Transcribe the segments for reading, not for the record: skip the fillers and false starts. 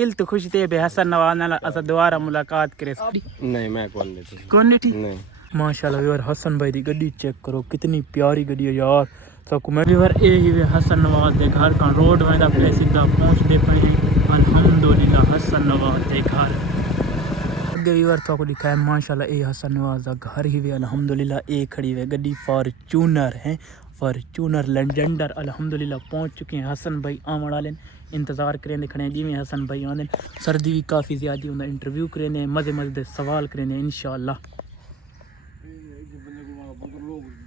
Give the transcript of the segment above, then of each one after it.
दिल तो खुश थे हसन नवाज नाल असा दोबारा मुलाकात करे। नहीं मैं कौन लेती कौन ठीक नहीं। माशाल्लाह यार हसन भाई दी गड्डी चेक करो कितनी प्यारी गड्डी है यार। सबको मैं यार ए ही वे हसन नवाज दे घर का रोड वेंदा पे सीधा पहुंचते पे अल्हम्दुलिल्लाह हसन नवाज दे घर अगे भी वार तो लिखा है माशाल्लाह ए हसन नवाज दा घर ही वे अल्हम्दुलिल्लाह। ए खड़ी वे गड्डी फॉर्च्यूनर है, फॉर्च्यूनर लेजेंडर अल्हम्दुलिल्लाह पहुंच चुके हैं। हसन भाई आमड़ वाले इंतज़ार करें खड़े हैं जिमें हसन भाई आने। सर्दी भी काफ़ी ज़्यादा होंगे, इंटरव्यू करें मज़े मज़े दे सवाल करें इंशाअल्लाह।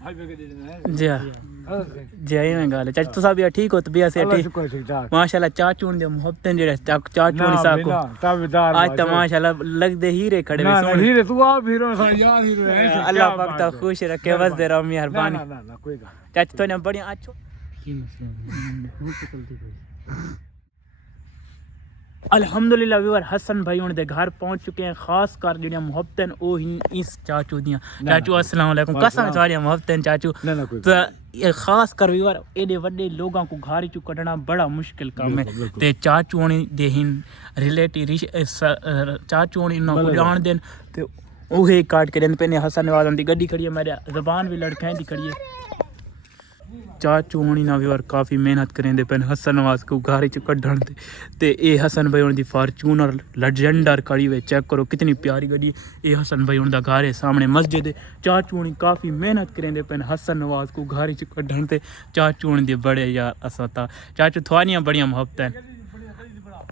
जी हाँ जी हाँ में गल चाचा तुसा भी ठीक हो तो भी असे ठीक माशाल्लाह। चाचू दे मोहब्बतें जेड़े चाचू ने साहब को आज तो माशाल्लाह लगदे हीरे खड़े वे सोने हीरे तू आप हीरो सा यार हीरो है। अल्लाह पाक तो खुश रखे बस दे रहो मेहरबानी। ना ना कोई गल चाचा तो ने बढ़िया अच्छो की मसला अल्हम्दुलिल्लाह व्यूअर हसन भाई उन दे घर पहुंच चुके हैं। खास कर जड़ियां मोहब्बतें ओ ही इस चाचू दियां। चाचू अस्सलाम वालेकुम कसम सारियां मोहब्बतें चाचू तो ये खास कर व्यूअर एडे वड्डे लोगों को घर चू कटना बड़ा मुश्किल काम है ते चाचू होनी दे हिन रिलेटिव चाचू होनी ना को जान देन ते ओहे काट के देन पे हसन नवाज दी गड्डी खड़ी है मेरे ज़बान भी लड़के दी खड़ी है। चाचू होनी ना व्यूअर काफ़ी मेहनत करें दे पेन हसन नवाज को घर च कढ़न ते ए हसन भाई उन दी फॉर्च्यूनर लेजेंडर खड़ी हुए चेक करो कितनी प्यारी गड्डी। ए हसन भाई उन दा घर है सामने मस्जिद है। चाचू होनी काफ़ी मेहनत करें दे पेन हसन नवाज को घर च कढ़न ते चाचू होनी दे बड़े यार असता चाचू थवानियां बड़ियां मोहब्बतां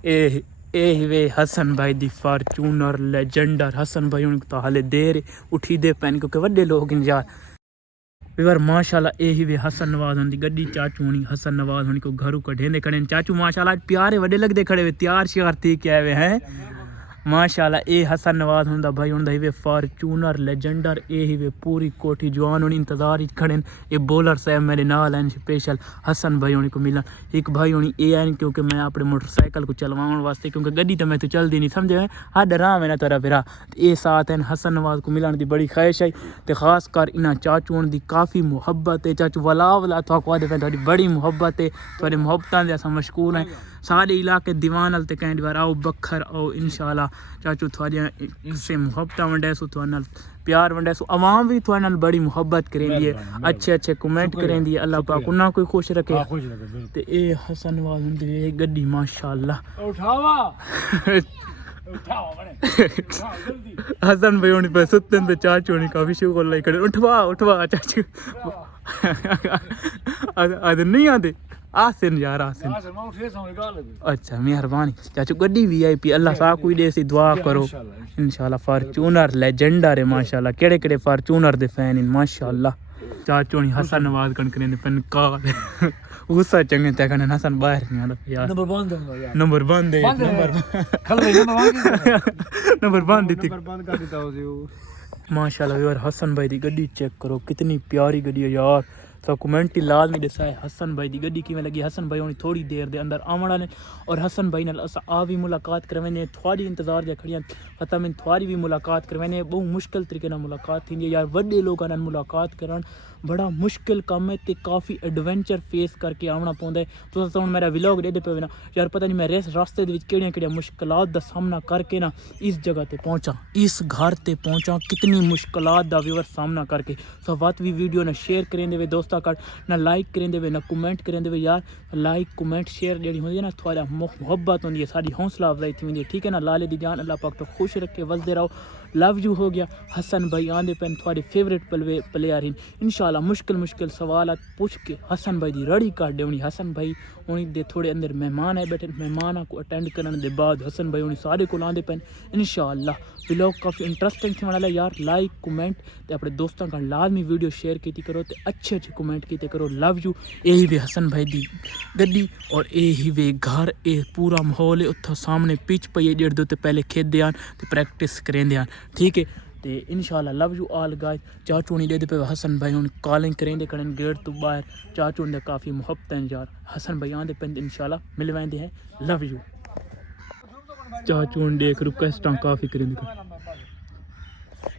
ए वे हसन भाई दी फॉर्च्यूनर लेजेंडर हसन भाई उन तो हाले देर उठी दे पेन क्योंकि वड्डे लोग इन यार विवर माशाल्लाह। यही वे हसन नवाज होनी गड्डी चाचू होनी हसन नवाज होनी को घरों कढ़े खड़े चाचू माशाल्लाह प्यारे वड्डे लगते खड़े वे तैयार श्यार थी क्या वे हैं माशाल्लाह। ए हसन नवाज होंदा भाई होंदा वे फॉर्च्यूनर लेजेंडर ए ही वे पूरी कोठी जवान होनी इंतजार ही खड़े। ये बॉलर साहब मेरे नाल हैं स्पेशल हसन भाई होनी को मिला एक भाई होनी ए है क्योंकि मैं अपने मोटरसाइकिल को चलवाने वास्ते क्योंकि गड्डी तो मैं तो चलती नहीं समझे हद आराम है ना तेरा फिरा ये साथ हैं हसन नवाज को मिलाने की बड़ी ख्वाहिश है तो खास कर इन्हें चाचू होने की काफ़ी मुहब्बत है। चाचू वला वला तो थोड़ी बड़ी मुहब्बत है थोड़ी मुहब्बतां दे असां मशगूल हैं सारे इलाके दीवान अल ते कहीं बार आओ बखर आओ इंशाल्लाह। चाचू थोड़ियां से मुहब्बत वंडे सो थोड़े प्यार वंडे सो अवाम भी थोड़े नाल बड़ी मुहब्बत करेंदी है अच्छे अच्छे कमेंट करेंदी है। अल्लाह पाक उन्हें कोई खुश रखे ते ए हसन नवाज दी गड्डी माशाल्लाह उठावा हसन भाई होनी पे सुतन पे चाचू होनी काफी शुक्र लाई करे उठवा उठवा चाचू अद नहीं आते आसिन यार आसिन अच्छा मेहरबानी चाचू गड्डी VIP अल्लाह सा कोई दे सी दुआ करो इंशाल्लाह। फॉर्च्यूनर लेजेंडर है माशाल्लाह केड़े केड़े फॉर्च्यूनर दे फैन इन माशाल्लाह। चाचू होनी हसन नवाज कन करे पेन कार गुस्सा चंगे ते कने हसन बाहर नहीं आंदा यार नंबर बंद है यार नंबर बंद है नंबर बंद कर देता हो माशाल्लाह यार। हसन भाई दी गड्डी चेक करो कितनी प्यारी गड्डी है यार। सब कमेंट ही लाजमी दसा है हसन भाई दी गड्डी किवें लगी। हसन भाई होनी थोड़ी देर दे अंदर आवन वाले और हसन भाई नाल अस आ भी मुलाकात करवेने थोड़ी इंतजार जा खड़ियां पता मैं थोड़ी भी मुलाकात करवेने बहुत मुश्किल तरीके नाल मुलाकात थी यार। वड्डे लोगों नाल मुलाकात करन बड़ा मुश्किल काम है ते काफ़ी एडवेंचर फेस करके आना पौंदा है। तुस हुण मेरा व्लॉग दे पे ना यार पता नहीं मैं रास्ते दे विच केड़ियां मुश्किलात दा सामना करके ना इस जगह ते पहुंचा इस घर ते पहुंचा कितनी मुश्किलात दा व्यूअर सामना करके। सो बात भी वीडियो ना शेयर करें देवे दोस्ता कर ना लाइक करें देवे ना कमेंट करें देवे यार। लाइक कमेंट शेयर जेहड़ी होंदी है ना थोड़ा मुहब्बत होंदी है साडी हौसला अफजाई थी होंदी है ठीक है ना। लाले दी जान अल्लाह पाक तो खुश रखे वसदे रहो लव यू हो गया। हसन भाई आंदे पेन थोड़े फेवरेट प्लेयर हैं इंशाल्लाह। मुश्किल सवाल पूछ के हसन भाई दी रड़ी काट देनी। हसन भाई उन्हीं दे थोड़े अंदर मेहमान है बैठे मेहमान को अटेंड करने के बाद हसन भाई उन्हीं सारे को आंदे पेन इंशाल्लाह। व्लॉग काफ़ी इंटरेस्टिंग थी वाला यार। लाइक कमेंट ते अपने दोस्तों का लाजमी वीडियो शेयर की करो ते अच्छे कमेंट की करो लव यू। यही वे हसन भाई दी गड्डी और यही वे घर ये पूरा माहौल है उत्थों सामने पिच पई है डेढ़ दो ते पहले खेदे आन ते प्रैक्टिस करेंदे आन ठीक है ते इंशाल्लाह लव यू ऑल गाइस। चाचू नहीं दे पे हसन भाई उन कॉलिंग करेंदे करें गेट तो बाहर चाचू ने काफ़ी मुहब्बत हैं यार। हसन भाई आंदे पे इंशाल्लाह मिलवाएंदे हैं लव यू। चाचू देख रिक्वेस्ट काफ़ी करेंदे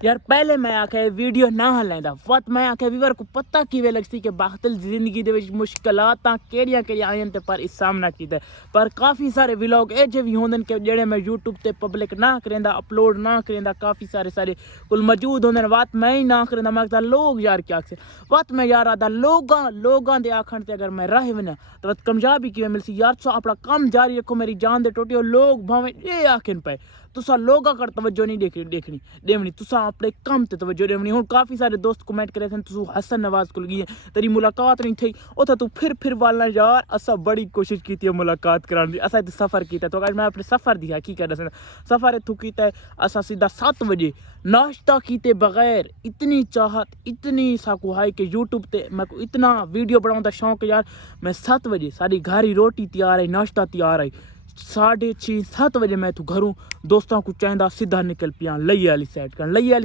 यार पहले मैं आखे वीडियो ना हलैंदा वत मैं आखे व्यूअर को पता किवें लगसी कि बाखतल जिंदगी दे विच मुश्किलातां केड़ियां आईयां ते पर इस सामना कीता पर काफ़ी सारे व्लॉग ए जे भी होंदन कि जेड़े मैं यूट्यूब ते पब्लिक ना करेंदा अपलोड ना करेंदा काफ़ी सारे कुल मौजूद होंदन वत मैं ही ना करेंदा मैं लोग यार क्या आखसे वत मैं यार आदा लोगां दे आखण ते अगर मैं रह वना तो वत कामयाबी किवें मिलसी यार सो अपना काम जारी रखो मेरी जान दे टोटियो लोग भावें ये आखन पे तुसा लोगा कर तवज्जो नहीं देखनी देवनी तुसा अपने काम ते तवज्जो देवनी हुण काफ़ी सारे दोस्त कमेंट करे थे तू हसन नवाज को गई तेरी मुलाकात नहीं थी उथा तू फिर वाला यार असा बड़ी कोशिश की है मुलाकात कराने की असा सफ़र किया तो अगर मैं अपने सफ़र दी हकीकत दसना सफ़र इतों किया असा सीधा 7 बजे नाश्ता किए बगैर इतनी चाहत इतनी साकू हाई कि यूट्यूब ते मैं को इतना वीडियो बनाने का शौक यार मैं 7 बजे सारी घरी रोटी तैयार है नाश्ता तैयार है 6:30-7 बजे मैं तू घरों दोस्तों को चाहता सीधा निकल पिया लई वाली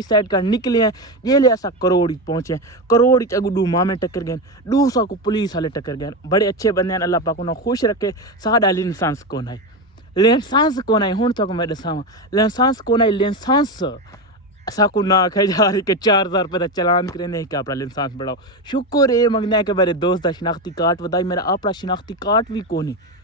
साइड कर निकले हैं ये ले असा करोड़ पहुँचे करोड़ अगू 2 मामे टक्कर गए 200 को पुलिस वाले टक्कर गए बड़े अच्छे बंदे हैं अल्लाह पाक उन्हें खुश रखे साढ़ा लेंसांस कौन है लेंसांस कौन है हूँ तक मैं दसावा लेंसांस कौन है लेंसांस साकू ना आखे जा रही कि 4000 रुपये का चलान करें कि अपना लेंसांस बढ़ाओ शुक्र ये मंगना है कि मेरे दोस्त का शनाख्ती कार्ड बताई मेरा अपना शनाख्ती कार्ड भी कौन है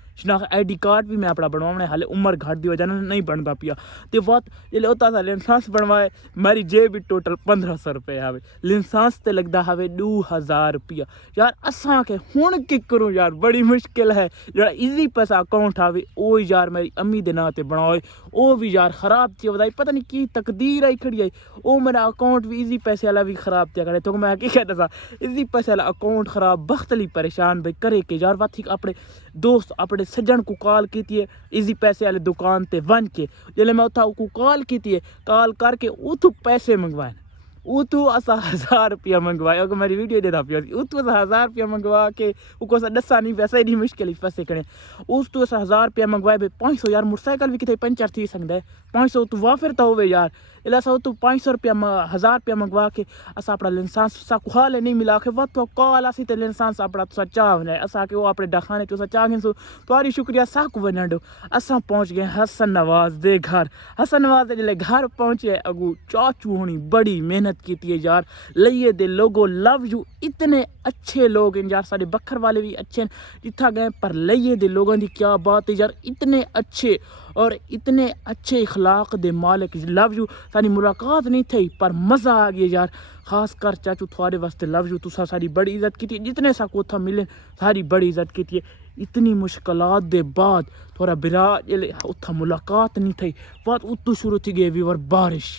ID कार्ड भी मैं अपना बनवाने हाले उम्र घट दी वजह नहीं बनता पिया तो बात जो होता था लेंसांस बनवाए मेरी जेब भी टोटल 1500 रुपये आवे लेंसांस ते लगता है 2000 रुपया यार असा के हुण की करूँ यार बड़ी मुश्किल है जो ईजी पैसा अकाउंट आवे वो यार मेरी अम्मी के नाँ से बनाए वो भी यार खराब थी बताई पता नहीं की तकदीर आई खड़ी आई वो मेरा अकाउंट भी ईजी पैसे वाला भी खराब थी करे तो मैं हकीकत दसा ईजी पैसे वाला अकाउंट खराब बख्तली परेशान भाई करे के यार बात अपने दोस्त अपने सज्जन को कॉल की ईजी पैसे वाले दुकान ते वन के जल्द मैं उथा को कॉल की कॉल करके उतू पैसे मंगवाए उतू असा 1000 रुपया मंगवाए अगर मेरी वीडियो देता पिया उतू असा 1000 रुपया मंगवा के उको असा दसा नहीं पैसा एडी मुश्किल ही पैसे करें उस तू असा 1000 रुपया मंगवाए भाई 500 यार मोटरसाइकिल भी कितने पंचर थी सकता है 500 तू वाह फिर तो होवे यार इला असा तू 500 रुपया 1000 रुपया मंगवा के असा अपना लेंसांस सा कुहाले नहीं मिला के वत तो कॉल आसी ते लेंसांस अपना तुसा चाह वने असा के वो अपने डखाने तुसा चाह सो तुम्हारी शुक्रिया सा को वनडो असा पहुंच गए हसन नवाज दे घर हसन नवाज दे जले घर पहुंचे अगू चाचू होनी बड़ी मेहनत की है यार लइए दे लोगो लव यू इतने अच्छे लोग हैं यार सारे बखर वाले भी अच्छे हैं जिथा गए पर लइए दे लोगों की क्या बात है यार इतने अच्छे और इतने अच्छे इखलाक दे मालिक लव यू सारी मुलाकात नहीं थी पर मज़ा आ गया यार खास कर चाचू थोड़े वास्ते लव यू तुसा सारी बड़ी इज्जत की जितने सा कोथा मिले सारी बड़ी इज्जत की इतनी मुश्किलात दे बाद थोड़ा बिरा उथा मुलाकात नहीं थी बात उतू शुरू थी गई व्यूअर बारिश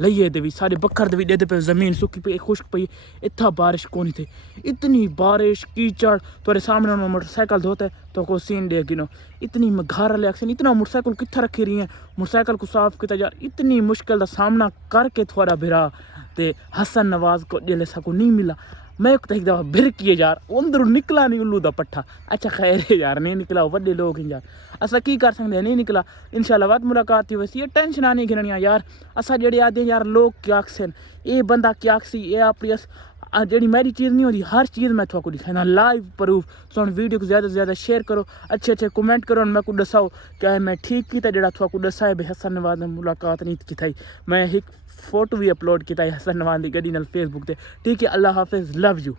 लइए दे भी सारे बखर दे भी दे पे ज़मीन सुखी पई खुश्क पई इतना बारिश कोनी थी इतनी बारिश कीचड़ थोड़े सामने मोटरसाइकिल धोते तो को सीन दे गिनो इतनी घर ले एक्शन इतना मोटरसाइकिल कितना रखी रही है मोटरसाइकिल को साफ किया यार इतनी मुश्किल का सामना करके थोड़ा बिरा ते हसन नवाज को जले सको नहीं मिला मैं एक दफ़ा भिर किए यार अंदर निकला नहीं उल्लू दा पट्ठा अच्छा खैर है यार नहीं निकला वड्डे लोग हैं यार असा की कर सकते नहीं निकला इंशाल्लाह बाद मुलाकात थी वैसे ये टेंशन आनी गिननिया यार असा जेड़े आदे यार लोग क्या आखसन ये बंदा क्या आखसी ये अपनी जी मेरी चीज़ नहीं होती हर चीज़ मैं थोड़ा दिखाना लाइव प्रूफ सुन वीडियो को ज़्यादा से ज़्यादा शेयर करो अच्छे कमेंट करो मैं को दसाओ क्या मैं ठीक किया जो थोड़ा दसा है भाई हसन नवाज ने मुलाकात नहीं की थी मैं एक फोटो भी अपलोड किया हसन नवाज की गड्डी नाल फेसबुक पे ठीक है अल्लाह हाफिज़ लव यू।